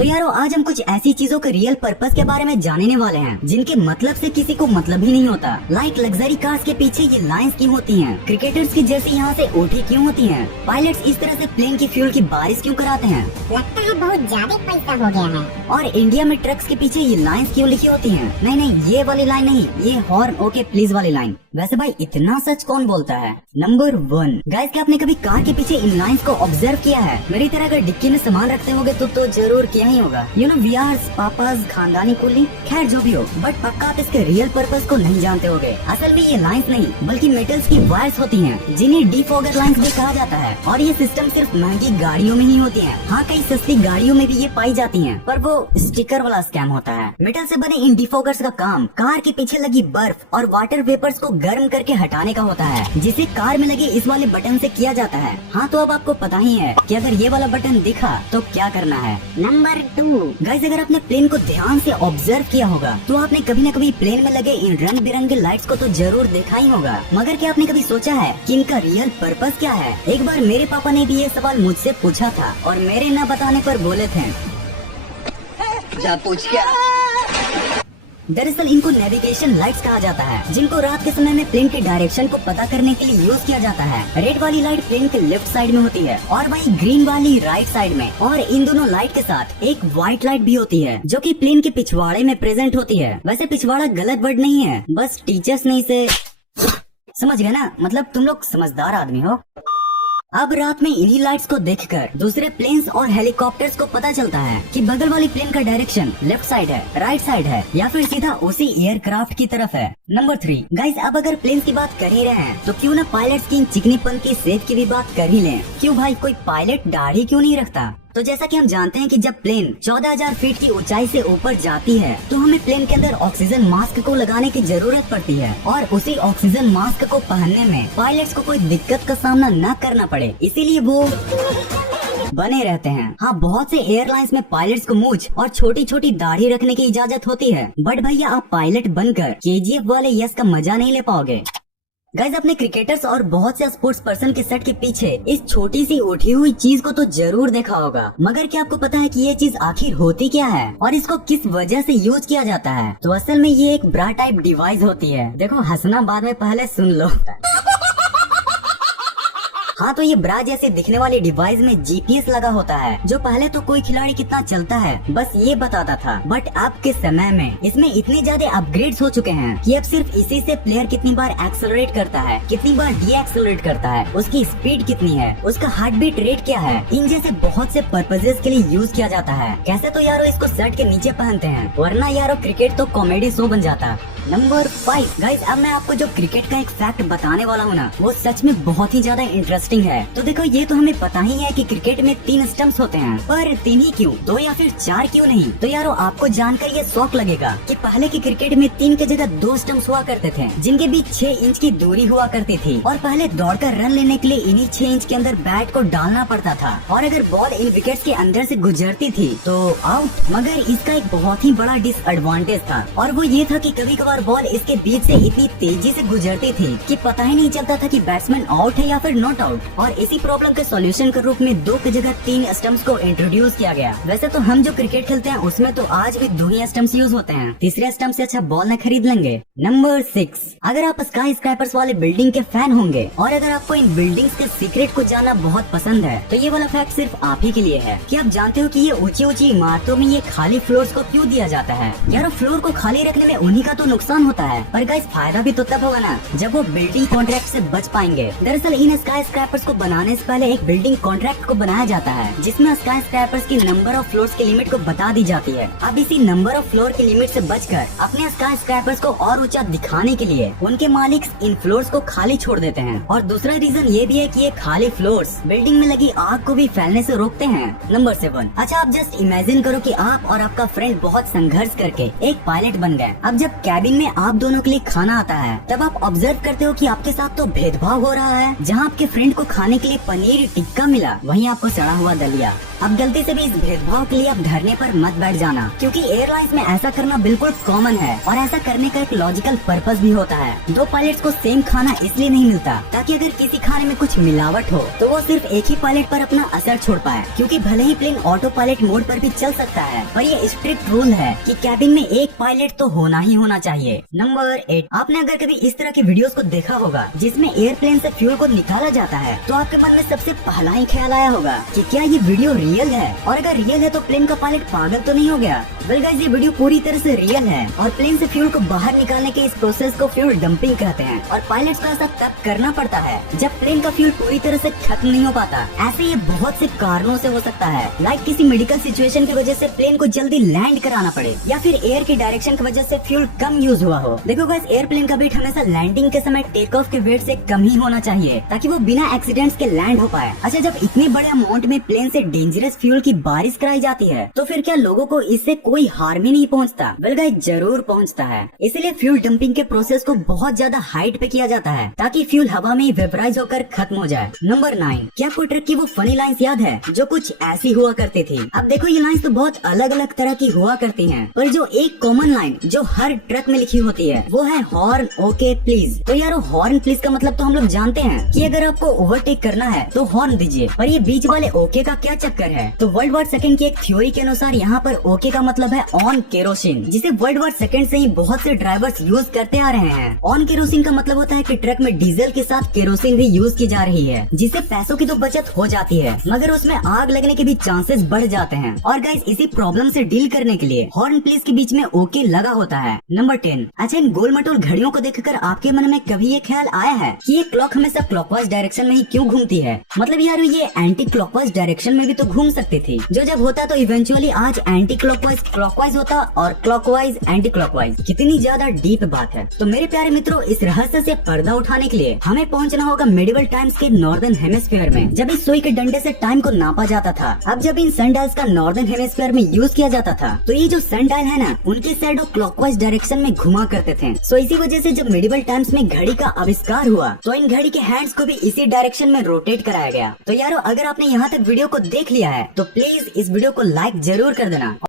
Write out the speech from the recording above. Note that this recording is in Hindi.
तो यारो आज हम कुछ ऐसी चीजों के रियल पर्पस के बारे में जानने वाले हैं जिनके मतलब से किसी को मतलब ही नहीं होता। लाइक लग्जरी कार्स के पीछे ये लाइंस क्यों होती हैं? क्रिकेटर्स की जैसी यहाँ से ओटी क्यों होती हैं? पायलट्स इस तरह से प्लेन की फ्यूल की बारिश क्यों कराते हैं? लगता है बहुत ज्यादा पैसा हो गया है। और इंडिया में ट्रक्स के पीछे ये लाइंस क्यों लिखी होती हैं? नहीं ये वाली लाइन नहीं, ये हॉर्न ओके प्लीज वाली लाइन। वैसे भाई इतना सच कौन बोलता है? नंबर 1 गाइस, क्या आपने कभी कार के पीछे इन लाइंस को ऑब्जर्व किया है? मेरी तरह अगर डिक्की में सामान रखते होगे तो जरूर किया ही होगा। You know we are papa's खानदानी कुली। खैर जो भी हो, बट पक्का आप इसके रियल पर्पस को नहीं जानते होगे। असल में ये लाइंस नहीं बल्कि मेटल्स की वायर्स होती हैं, जिन्हें डिफॉगर लाइंस भी कहा जाता है। और ये सिस्टम सिर्फ महंगी गाड़ियों में ही होती है। हाँ, कई सस्ती गाड़ियों में भी ये पाई जाती हैं, पर वो स्टिकर वाला स्कैम होता है। मेटल से बने इन डिफॉगर्स का काम कार के पीछे लगी बर्फ और वाटर वेपर्स को गर्म करके हटाने का होता है, जिसे कार में लगे इस वाले बटन से किया जाता है। हाँ, तो अब आपको पता ही है कि अगर ये वाला बटन दिखा तो क्या करना है। नंबर 2 गाइस, अगर आपने प्लेन को ध्यान से ऑब्जर्व किया होगा तो आपने कभी न कभी प्लेन में लगे इन रंग बिरंगे लाइट्स को तो जरूर देखा ही होगा। मगर क्या आपने कभी सोचा है कि इनका रियल पर्पस क्या है? एक बार मेरे पापा ने भी ये सवाल मुझसे पूछा था और मेरे न बताने पर बोले थे, जा पूछ क्या। दरअसल इनको नेविगेशन लाइट्स कहा जाता है, जिनको रात के समय में प्लेन के डायरेक्शन को पता करने के लिए यूज किया जाता है। रेड वाली लाइट प्लेन के लेफ्ट साइड में होती है और वहीं ग्रीन वाली राइट साइड में। और इन दोनों लाइट के साथ एक व्हाइट लाइट भी होती है जो कि प्लेन के पिछवाड़े में प्रेजेंट होती है। वैसे पिछवाड़ा गलत वर्ड नहीं है, बस टीचर्स ने इसे समझ गए ना, मतलब तुम लोग समझदार आदमी हो। अब रात में इन्हीं लाइट्स को देखकर दूसरे प्लेन्स और हेलीकॉप्टर्स को पता चलता है कि बगल वाली प्लेन का डायरेक्शन लेफ्ट साइड है, राइट साइड है या फिर सीधा उसी एयरक्राफ्ट की तरफ है। नंबर 3 गाइस, अब अगर प्लेन की बात कर ही रहे हैं तो क्यों ना पायलट्स की चिकनीपन की सेहत की भी बात कर ही लें। क्यों भाई, कोई पायलट दाढ़ी क्यों नहीं रखता? तो जैसा कि हम जानते हैं कि जब प्लेन 14,000 फीट की ऊंचाई से ऊपर जाती है तो हमें प्लेन के अंदर ऑक्सीजन मास्क को लगाने की जरूरत पड़ती है और उसी ऑक्सीजन मास्क को पहनने में पायलट्स को कोई दिक्कत का सामना न करना पड़े, इसीलिए वो बने रहते हैं। हाँ, बहुत से एयरलाइंस में पायलट्स को मूंछ और छोटी छोटी दाढ़ी रखने की इजाजत होती है, बट भैया आप पायलट बनकर केजीएफ वाले यस का मजा नहीं ले पाओगे। गाइस, अपने क्रिकेटर्स और बहुत से स्पोर्ट्स पर्सन के सेट के पीछे इस छोटी सी उठी हुई चीज को तो जरूर देखा होगा, मगर क्या आपको पता है कि ये चीज आखिर होती क्या है और इसको किस वजह से यूज किया जाता है? तो असल में ये एक ब्रा टाइप डिवाइस होती है। देखो, हंसना बाद में, पहले सुन लो। हाँ, तो ये ब्रा जैसे दिखने वाली डिवाइस में जीपीएस लगा होता है, जो पहले तो कोई खिलाड़ी कितना चलता है बस ये बताता था, बट अब के समय में इसमें इतने ज्यादा अपग्रेड्स हो चुके हैं कि अब सिर्फ इसी से प्लेयर कितनी बार एक्सेलरेट करता है, कितनी बार डी एक्सेलरेट करता है, उसकी स्पीड कितनी है, उसका हार्ट बीट रेट क्या है, इन जैसे बहुत से पर्पजेस के लिए यूज किया जाता है। कैसे तो यारो इसको शर्ट के नीचे पहनते हैं, वरना यारो क्रिकेट तो कॉमेडी शो बन जाता। नंबर 5 गाइस, अब मैं आपको जो क्रिकेट का एक फैक्ट बताने वाला हूँ ना, वो सच में बहुत ही ज्यादा इंटरेस्टिंग है। तो देखो, ये तो हमें पता ही है कि क्रिकेट में 3 स्टंप्स होते हैं, पर 3 ही क्यों, 2 या फिर 4 क्यों नहीं? तो यारो आपको जानकर ये शौक लगेगा कि पहले की क्रिकेट में 3 की जगह 2 स्टंप्स हुआ करते थे, जिनके बीच 6 इंच की दूरी हुआ करती थी और पहले दौड़कर रन लेने के लिए इन्हीं 6 इंच के अंदर बैट को डालना पड़ता था और अगर बॉल इन विकेट्स के अंदर से गुजरती थी तो आउट। मगर इसका एक बहुत ही बड़ा डिसएडवांटेज था और वो ये था कि कभी कभार बॉल इसके बीच से इतनी तेजी से गुजरती थी कि पता ही नहीं चलता था कि बैट्समैन आउट है या फिर नॉट आउट। और इसी प्रॉब्लम के सॉल्यूशन के रूप में 2 की जगह 3 स्टंप्स को इंट्रोड्यूस किया गया। वैसे तो हम जो क्रिकेट खेलते हैं उसमें तो आज भी 2 ही स्टंप्स यूज होते हैं, तीसरे स्टंप से अच्छा बॉल न खरीद लेंगे। नंबर 6 अगर आप स्काई स्क्रैपर्स वाले बिल्डिंग के फैन होंगे और अगर आपको इन बिल्डिंग्स के सीक्रेट को जानना बहुत पसंद है तो ये वाला फैक्ट सिर्फ आप ही के लिए है कि आप जानते हो कि ये ऊंची ऊंची इमारतों में ये खाली फ्लोर्स को क्यों दिया जाता है? यार फ्लोर को खाली रखने में उन्हीं का तो नुकसान होता है, पर गाइस फायदा भी तो तब होगा ना जब वो बिल्डिंग कॉन्ट्रैक्ट से बच पाएंगे। दरअसल इन स्काई स्क्रैपर्स को बनाने से पहले एक बिल्डिंग कॉन्ट्रैक्ट को बनाया जाता है जिसमें स्काई स्क्रैपर्स की नंबर ऑफ फ्लोर्स की लिमिट को बता दी जाती है। अब इसी नंबर ऑफ फ्लोर की लिमिट से बचकर अपने स्काई स्क्रैपर्स को और ऊंचा दिखाने के लिए उनके मालिक इन फ्लोर्स को खाली छोड़ देते हैं। और दूसरा रीजन ये भी है कि ये खाली फ्लोर्स बिल्डिंग में लगी आग को भी फैलने से रोकते हैं। नंबर 7 अच्छा, आप जस्ट इमेजिन करो कि आप और आपका फ्रेंड बहुत संघर्ष करके एक पायलट बन गए। अब जब कैबिन में आप दोनों के लिए खाना आता है तब आप ऑब्जर्व करते हो कि आपके साथ तो भेदभाव हो रहा है। जहाँ आपके फ्रेंड को खाने के लिए पनीर टिक्का मिला, वहीं आपको सड़ा हुआ दलिया। अब गलती से भी इस भेदभाव के लिए आप धरने पर मत बैठ जाना, क्योंकि एयरलाइंस में ऐसा करना बिल्कुल कॉमन है और ऐसा करने का एक लॉजिकल पर्पस भी होता है। दो पायलट्स को सेम खाना इसलिए नहीं मिलता ताकि अगर किसी खाने में कुछ मिलावट हो तो वो सिर्फ एक ही पायलट पर अपना असर छोड़ पाए, क्योंकि भले ही प्लेन ऑटो पायलट मोड पर भी चल सकता है, पर ये स्ट्रिक्ट रूल है कि कैबिन में एक पायलट तो होना ही होना चाहिए। नंबर 8, आपने अगर कभी इस तरह की वीडियोस को देखा होगा जिसमें एयरप्लेन से फ्यूल को निकाला जाता है, तो आपके मन में सबसे पहला ही ख्याल आया होगा कि क्या ये वीडियो रियल है, और अगर रियल है तो प्लेन का पायलट पागल तो नहीं हो गया। वेल गाइस, ये वीडियो पूरी तरह से रियल है और प्लेन से फ्यूल को बाहर निकालने के इस प्रोसेस को फ्यूल डंपिंग कहते हैं, और पायलट्स को ऐसा तब करना पड़ता है जब प्लेन का फ्यूल पूरी तरह से खत्म नहीं हो पाता। ऐसे ये बहुत से कारणों से हो सकता है, लाइक किसी मेडिकल सिचुएशन की वजह से प्लेन को जल्दी लैंड कराना पड़े, या फिर एयर की डायरेक्शन की वजह से फ्यूल कम यूज हुआ हो। देखो गाइस, एयरप्लेन का वेट हमेशा लैंडिंग के समय टेक ऑफ के वेट से कम ही होना चाहिए ताकि वो बिना एक्सीडेंट्स के लैंड हो पाए। अच्छा, जब इतने बड़े अमाउंट में प्लेन से डेंजरस फ्यूल की बारिश कराई जाती है तो फिर क्या लोगों को इससे कोई हार्म ही नहीं पहुंचता? वेल गाइस, जरूर पहुंचता है। इसलिए फ्यूल डंपिंग के प्रोसेस को बहुत ज्यादा हाइट पे किया जाता है ताकि फ्यूल हवा में वेपराइज होकर खत्म हो जाए। नंबर 9, क्या कोई ट्रक की वो फनी लाइन्स याद है जो कुछ ऐसी हुआ करती थी? अब देखो, ये लाइन्स तो बहुत अलग अलग तरह की हुआ करती हैं, पर जो एक कॉमन लाइन जो हर ट्रक में लिखी होती है वो है हॉर्न ओके प्लीज। तो यार, हॉर्न प्लीज का मतलब तो हम लोग जानते हैं कि अगर आपको ओवरटेक करना है तो हॉर्न दीजिए, पर ये बीच वाले ओके का क्या चक्कर है? तो वर्ल्ड वॉर सेकंड की एक थ्योरी के अनुसार यहाँ पर ओके का मतलब है ऑन केरोसिन, जिसे वर्ल्ड वॉर सेकंड से ही बहुत से ड्राइवर्स यूज करते आ रहे हैं। ऑन केरोसिन का मतलब होता है कि ट्रक में डीजल के साथ केरोसिन भी यूज की जा रही है, जिससे पैसों की तो बचत हो जाती है मगर उसमें आग लगने के भी चांसेस बढ़ जाते हैं। और गाइस, इसी प्रॉब्लम से डील करने के लिए हॉर्न प्लीज के बीच में ओके लगा होता है। नंबर 10, अच्छा, इन गोल मटोल घड़ियों को देखकर आपके मन में कभी ये ख्याल आया है कि ये क्लॉक हमेशा क्लॉकवाइज डायरेक्शन में ही क्यों घूमती है? मतलब यार, ये एंटी क्लॉकवाइज डायरेक्शन में भी तो घूम सकती थी, जो जब होता तो इवेंचुअली आज एंटी क्लॉकवाइज क्लॉकवाइज होता और क्लॉकवाइज एंटी क्लॉकवाइज। कितनी ज्यादा डीप बात है। तो मेरे प्यारे मित्रों, इस रहस्य से पर्दा उठाने के लिए हमें पहुंचना होगा मेडिवल टाइम्स के नॉर्दर्न हेमिस्फीयर में, जब इस सुई के डंडे से टाइम को नापा जाता था। अब जब इन सनडायल्स का नॉर्दर्न हेमिस्फीयर में यूज किया जाता था तो ये जो सनडायल है ना, उनके शैडो क्लॉकवाइज डायरेक्शन में घुमा करते थे। सो इसी वजह से जब मेडिवल टाइम्स में घड़ी का आविष्कार हुआ तो इन घड़ी के हैंड्स को भी इसी डायरेक्शन में रोटेट कराया गया। तो यारो, अगर आपने यहाँ तक वीडियो को देख लिया है तो प्लीज इस वीडियो को लाइक जरूर कर देना।